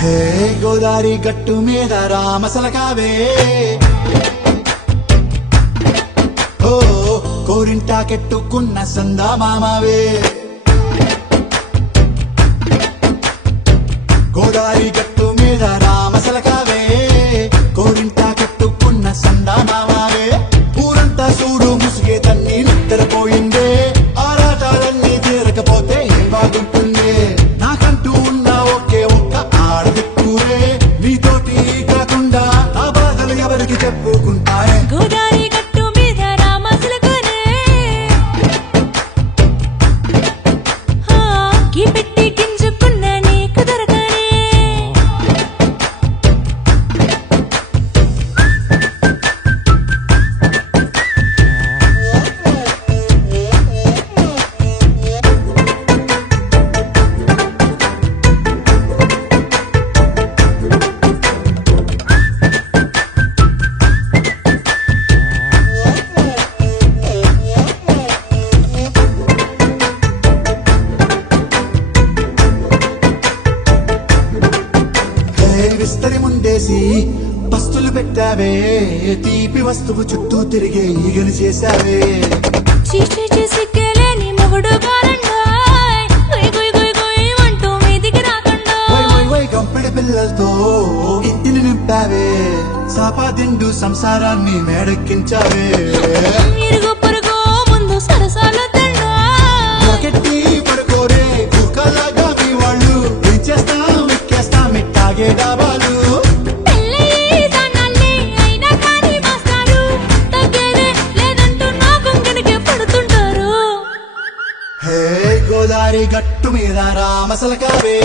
హే గోదారి గట్టు మీద రామసలకావే ఓ కోరింటా కెట్టుకున్న సందా మామావే గోదారి గట్టు మీద రామసలకావే కోరింటా కెట్టుకున్న సందా మామావే ఊరంతా చూడు ముసిగే తన్ని నిద్రపోయిందే ఆరాటాలన్నీ తీరకపోతే ఏం బాగుంటుందే నాకంటూ ఉన్న ఒకే ఒక్క ఆడదిక్కురే నీతోటి కాకుండా ఆ బాధలు ఎవరికి చెప్పుకుంటాయే గోదారి గట్టు మీద రామసలకానే కి పెట్టి గింజుకున్న నీకు దొరకనే విస్తరి ముందేసి పస్తులు పెట్టావే తీపి వస్తువు చుట్టూ తిరిగే ఈగలు చేశావే చీచి చేసి కేలేని మొగుడు గారండాయ్ గుయ్ గుయ్ గుయ్ గుయ్ అంటూ మీదికి రాకుండా వై గంపెడి పిల్లలతో ఇంటిని నింపావే సాపాదిండు సంసారాన్ని మేడెక్కించావే ఇరుగు పొరుగు ముందు సరసాల తండా రాకెట్టి పడుకోరే కుక్కలాగా మీ వాళ్ళు ఏం చేస్తాం ఎక్కేస్తాం ఇట్టాగే డాబాలు పెళ్ళయి దానాల్ని అయినా కానీ మాస్తారు తగ్గేదే లేదంటూ నా కొంగనికే పడుతుంటారు హే గోదారి గట్టు మీద రామసలకావే